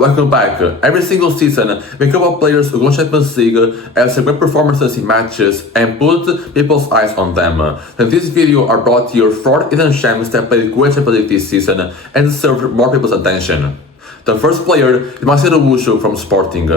Welcome back. Every single season, we cover players who go Champions League, have some great performances in matches, and put people's eyes on them. In this video, I brought you 4 hidden gems that played great Champions League this season and deserved more people's attention. The first player is Marcelo Wushu from Sporting.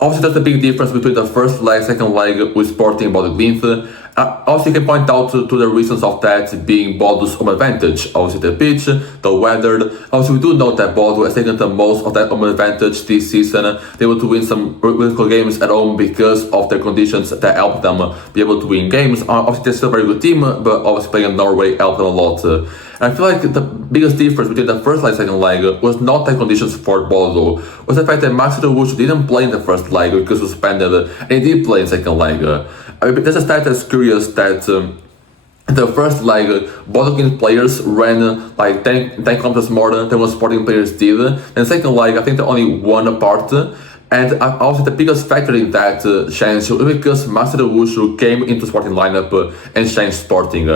Obviously, that's the big difference between the first leg, second leg with Sporting and Bodo Glimt. Also, you can point out to the reasons of that being Bodo's home advantage. Obviously, the pitch, the weather. Also, we do know that Bodo has taken the most of that home advantage this season. They were to win some critical games at home because of their conditions that helped them be able to win games. Obviously, they're still a very good team, but obviously playing in Norway helped them a lot. And I feel like the biggest difference between the first leg and second leg was not the conditions for Bodo, was the fact that Marcelo Wushu didn't play in the first leg because he was suspended, and he did play in second leg. There's a stat that's curious that in the first leg, Bodo Glimt players ran like 10 kilometers more than what Sporting players did. And second leg, I think they only won apart. And also the biggest factor in that change was because Marcelo Wushu came into Sporting lineup and changed Sporting.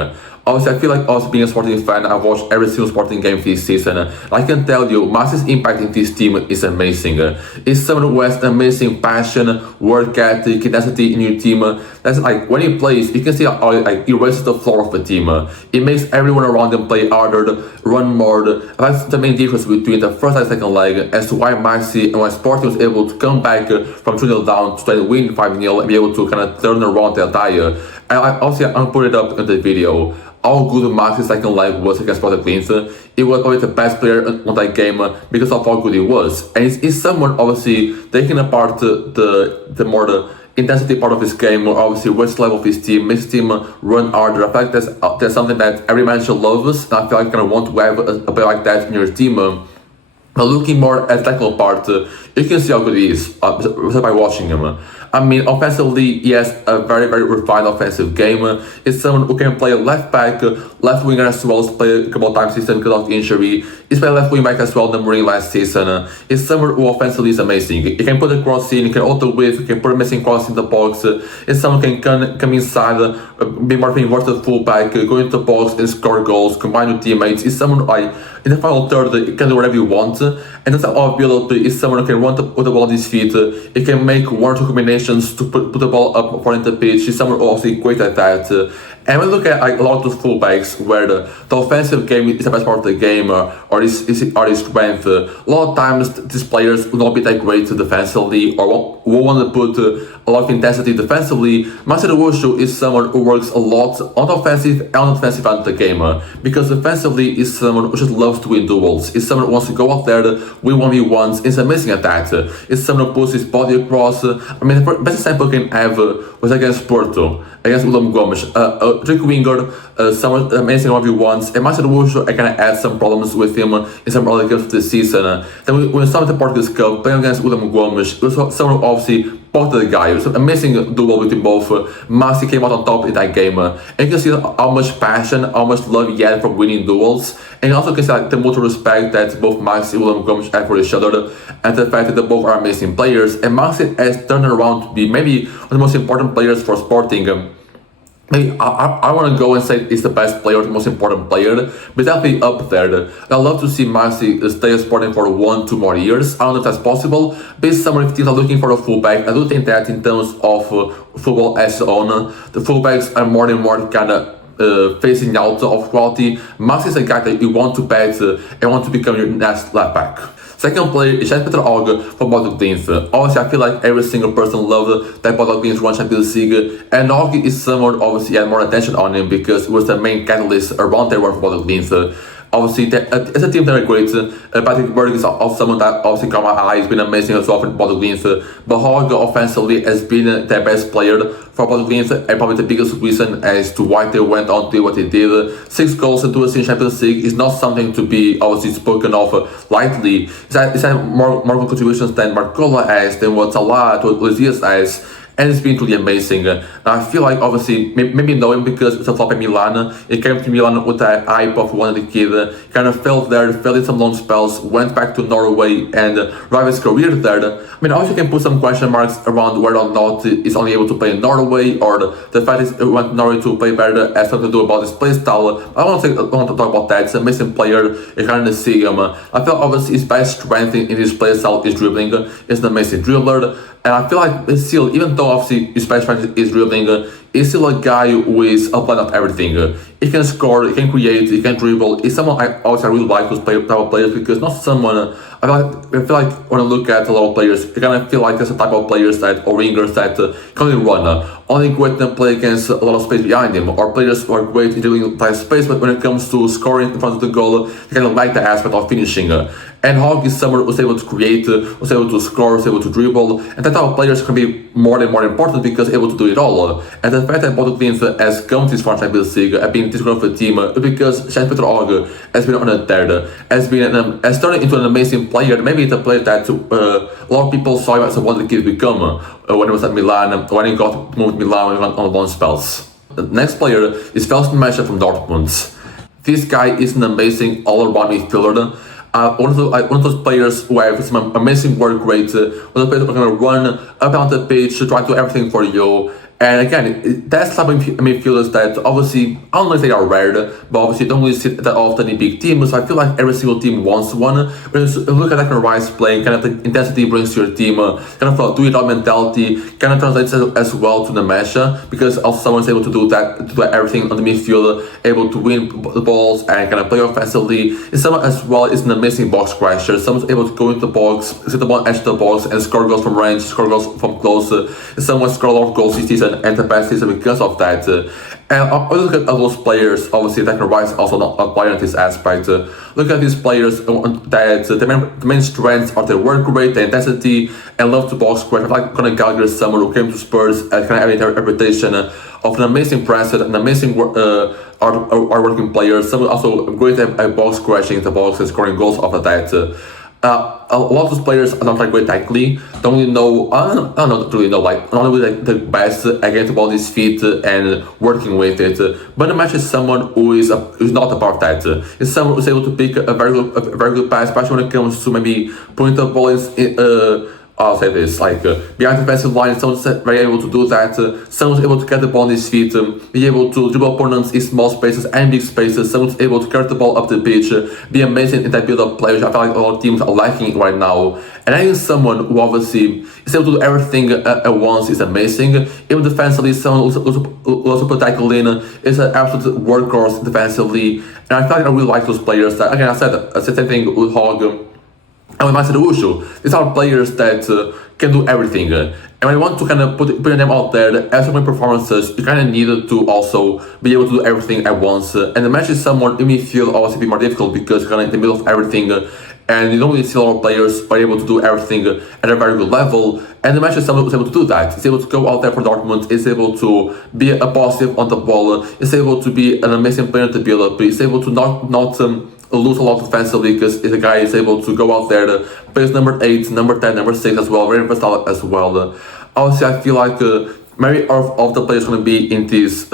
Obviously, I feel like also being a Sporting fan, I've watched every single Sporting game this season. I can tell you, Marcel's impact in this team is amazing. He's someone who has amazing passion, work ethic, intensity in your team. That's like, when he plays, you can see how he raises the floor of the team. It makes everyone around him play harder, run more. That's the main difference between the first and second leg as to why Marci and why Sporting was able to come back from 2-0 down to try to win 5-0 and be able to kind of turn around the entire. And obviously, I'll put it up in the video. How good Marci's second leg was against Bodo Glimt. He was probably the best player on that game because of how good he was. And he's someone obviously taking apart the more intensity part of his game, or obviously risk level of his team, makes his team run harder. I feel like that's something that every manager loves, and I feel like you kind of want to have a player like that in your team. But looking more at the technical part, you can see how good he is just by watching him. I mean, offensively, he has a very, very refined offensive game. He's someone who can play left back, left winger as well as play a couple of times this season because of injury. He's played left wing back as well, the Marine last season. He's someone who offensively is amazing. He can put a cross in, he can auto width, he can put a missing cross in the box. He's someone who can come inside, be more of an inverted fullback, go into the box and score goals, combine with teammates. He's someone in the final third, he can do whatever you want. And that's our ability. Is someone who can run with the ball on his feet. He can make 1 or 2 combinations to put the ball up front in the pitch. He's someone who also great at that. And we look at a lot of those fullbacks where the offensive game is the best part of the game, or his strength. A lot of times these players will not be that great defensively or won't want to put a lot of intensity defensively. Marcelo Wushu is someone who works a lot on the offensive and on the defensive end of the game, because defensively is someone who just loves to win duels. Is someone who wants to go out there, win 1v1s, is amazing at that. Is someone who puts his body across. I mean, the best example you can have was against Porto, against William Gomes. Trick winger, someone amazing 1v1s, and Marcelo Wushu kind of had some problems with him in some early games of the season. Then when we started the Portuguese Cup, playing against William Gomes, it was someone who obviously ported the guy. It was an amazing duel between both. Marci came out on top in that game. And you can see how much passion, how much love he had for winning duels. And you also can see the mutual respect that both Marci and William Gomes have for each other, and the fact that they both are amazing players. And Marci has turned around to be maybe one of the most important players for Sporting. Maybe I want to go and say he's the best player, the most important player, but definitely up there. I'd love to see Marci stay at Sporting for 1-2 more years. I don't know if that's possible, but if someone if teams are looking for a fullback, I do think that in terms of football as on, the fullbacks are more and more kind of facing out of quality. Marci is a guy that you want to bet and want to become your next left back. Second player is Jan-Peter Hauge from Bodo Glimt. Obviously, I feel like every single person loved that Bodo Glimt won Champions League, and Hauge is someone obviously had more attention on him because he was the main catalyst around their run for Bodo Glimt. Obviously, as a team, they're great. Patrick Berg is also someone that obviously caught my eye. He's been amazing as well for Bodo Glimt. But Hauge offensively has been their best player for Bodo Glimt, and probably the biggest reason as to why they went on to do what they did. 6 goals and 2 assists in Champions League is not something to be obviously spoken of lightly. It's had more contributions than Marcola has, than what Salah, what Luis Diaz has. and it's been truly amazing. I feel like obviously maybe know him because it's a flop at Milan. He came to Milan with the hype of one of the kid, kind of fell there, fell in some long spells, went back to Norway and drive his career there. I mean, also you can put some question marks around whether or not he's only able to play in Norway, or the fact is he went to Norway to play better has something to do about his play style. I want to talk about that. It's an amazing player. You kind of see him. I feel obviously his best strength in his play style is dribbling. He's an amazing dribbler. And I feel like it's still, even though obviously his best strength is dribbling, he's still a guy who is a blend of everything. He can score, he can create, he can dribble. He's someone I really like those type of players, because not someone. I feel like when I look at a lot of players, I kind of feel like there's a type of players that, or wingers that can only run. Only great can play against a lot of space behind him, or players who are great in doing tight space, but when it comes to scoring in front of the goal, they kind of like the aspect of finishing. And Hogg is someone who's able to create, who's able to score, who's able to dribble, and that type of players can be more and more important because able to do it all. And the fact that Bodo Glimt has come to this far Champions League, have been this great of a team, because Sjaak Peter Hogg has been on a third, has turned into an amazing player. Maybe it's a player that a lot of people saw him as a wonder kid become when he was at Milan, when he got moved to Milan, when he went on loan spells. The next player is Felix Magath from Dortmund. This guy is an amazing all-around midfielder. One of those players who have some amazing work rate, one of the players who are going to run up and down the pitch, try to do everything for you. And again, that's type of midfielders that obviously, I don't know if they are rare, but obviously don't really sit that often in big teams. So I feel like every single team wants one. When you look at Declan Rice playing, kind of the intensity brings to your team, kind of do-it-all mentality, kind of translates as well to the Nemesha, because also someone's able to do everything on the midfield, able to win the balls and kind of play offensively. And someone as well is an amazing box crasher. Someone's able to go into the box, sit the ball on edge of the box, and score goals from range, score goals from close. And someone scored a lot of goals this season and the past season because of that. And I look at those players, obviously Declan Rice also not a player in this aspect. Look at these players that the main strengths are their work rate, their intensity, and love to box square. Like Conor Gallagher is someone who came to Spurs and kind of having a reputation of an amazing presser, an amazing working player, someone also great at box crashing the box and scoring goals off of that. A lot of those players are not like great technically, don't really know, I don't really know, like, not really like the best against the ball his feet and working with it. But the match is someone who's not a part of that. It's someone who's able to pick a very good pass, especially when it comes to maybe putting the ball in, I'll say this, like behind the defensive line, someone's very able to do that. Someone's able to get the ball on his feet, be able to dribble opponents in small spaces and big spaces. Someone's able to carry the ball up the pitch, be amazing in that build-up play, which I feel like a lot of teams are lacking right now. And I think someone who obviously is able to do everything at once is amazing. Even defensively, someone who also put tackle in is an absolute workhorse defensively. And I feel like I really like those players. That, again, I said the same thing with Hogg. And with Marcelo Ushu, these are players that can do everything. And when you want to kind of put them out there as winning performances, you kind of need to also be able to do everything at once. And the match is someone, it may feel obviously a bit more difficult because you're kind of in the middle of everything. And you don't really see a lot of players who are able to do everything at a very good level. And the match is someone who's able to do that. He's able to go out there for Dortmund, is able to be a positive on the ball, is able to be an amazing player to build up, is able to not lose a lot offensively because the guy is able to go out there, plays number 8, number 10, number 6 as well, very versatile as well. Obviously, I feel like many of the players going to be in this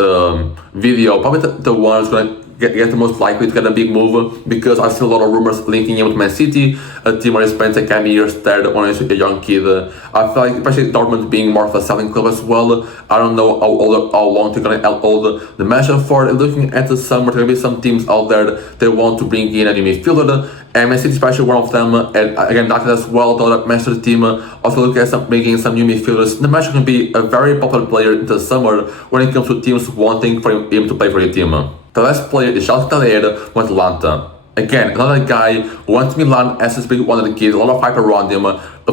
video, probably the one who's going to get the most likely to get a big move, because I see a lot of rumors linking him with Man City, a team where he spent a couple years there when he's a young kid. I feel like, especially Dortmund being more of a selling club as well, I don't know how long they're going to hold the matchup for. Looking at the summer, there will be some teams out there that want to bring in a new midfielder, and Man City is especially one of them. And again, that as well, the Manchester team also look at bringing some new midfielders. The match can be a very popular player in the summer when it comes to teams wanting for him to play for your team. The last player is Charles Tagliere from Atalanta. Again, another guy who went to Milan as his big one of the kids, a lot of hype around him,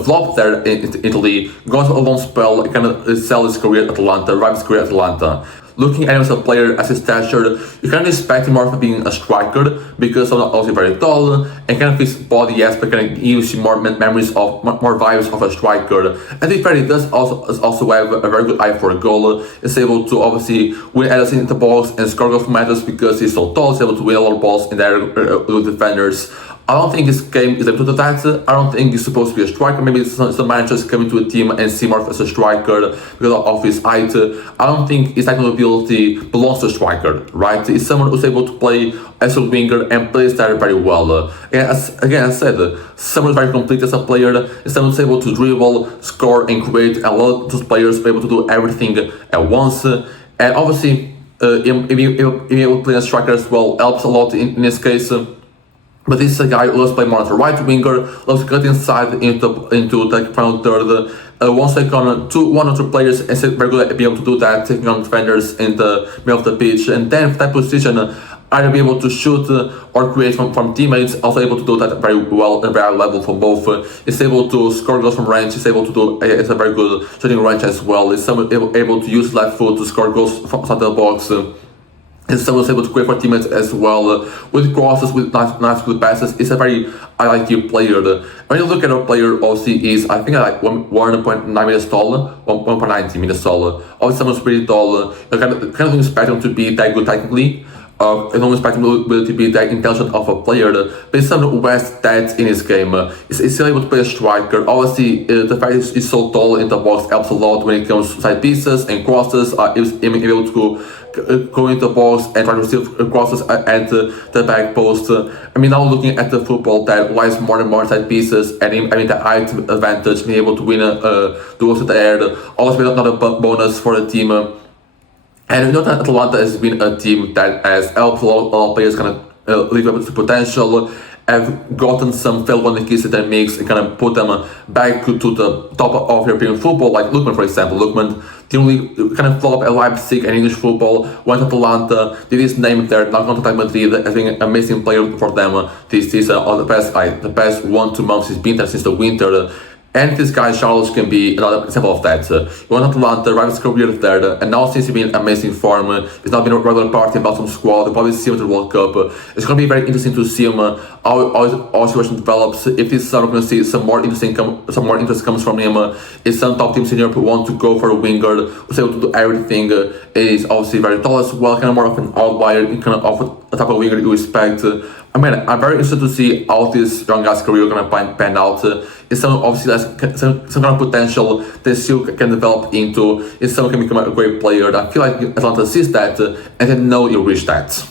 flop there in Italy, got a long spell, kind of sell his career at Atalanta, revive his career at Atalanta. Looking at him as a player, as his stature, you kind of expect him more of being a striker, because he's also very tall, and kind of his body aspect kind of gives you more memories of, more vibes of a striker. And to be fair, he does also have a very good eye for a goal. He's able to obviously win Edison in the box and score goals from Edison because he's so tall. He's able to win a lot of balls in there with defenders. I don't think his game is able to do that. I don't think he's supposed to be a striker. Maybe some managers come into a team and see more as a striker because of his height. I don't think his technical ability belongs to a striker, right? He's someone who's able to play as a winger and plays there very well. Again, I said, someone who's very complete as a player, is someone who's able to dribble, score, and create. And a lot of those players are able to do everything at once. And obviously, being able to play a striker as well helps a lot in this case. But this is a guy who loves to play more as a right winger, loves to cut inside into the final third. Once take on one or two players, and is very good at being able to do that, taking on defenders in the middle of the pitch. And then for that position, either be able to shoot or create from teammates, also able to do that very well at a very level from both. Is able to score goals from range, is able to do, it's a very good shooting range as well. Is someone able to use left foot to score goals from outside the box. And someone able to create for teammates as well, with crosses, with nice good passes. It's a very IQ player. When you look at a player, obviously is I think like 1.9 meters tall, 1.90 meters tall. Obviously, someone's pretty tall. You kind of expect him to be that good technically. I don't expect him to be that intelligent of a player, but he's someone who has that in his game. He's still able to play a striker. Obviously, the fact he's so tall in the box helps a lot when it comes to side pieces and crosses. He's able to go into the box and try to receive crosses at the back post. I mean, now looking at the football that relies more and more side pieces, and the height advantage, being able to win duels in the air, always been another bonus for the team. And you know that Atalanta has been a team that has helped a lot of players kind of live up to potential, have gotten some failed keys in their mix and kind of put them back to the top of European football, like Lookman, for example. Lookman didn't really kind of flop at Leipzig and English football, went to Atalanta, did his name there, now gone to Madrid as being an amazing player for them this season, or the past 1-2 months he's been there since the winter. And this guy, Charles, can be another example of that. He went to Atalanta, right his career there, and now since he's been in amazing form, he's not been a regular part in Belgium squad, you'll probably see him at the World Cup. It's going to be very interesting to see him, how his situation develops. If this summer we're going to see some more interest comes from him. If some top teams in Europe want to go for a winger who's able to do everything, is obviously very tall as well, kind of more of an outlier, kind of a type of winger you expect. I mean, I'm very interested to see how this young guy's career going to pan out. It's someone obviously has some kind of potential that still can develop into. It's someone who can become a great player. I feel like Atlanta sees that and they know he'll reach that.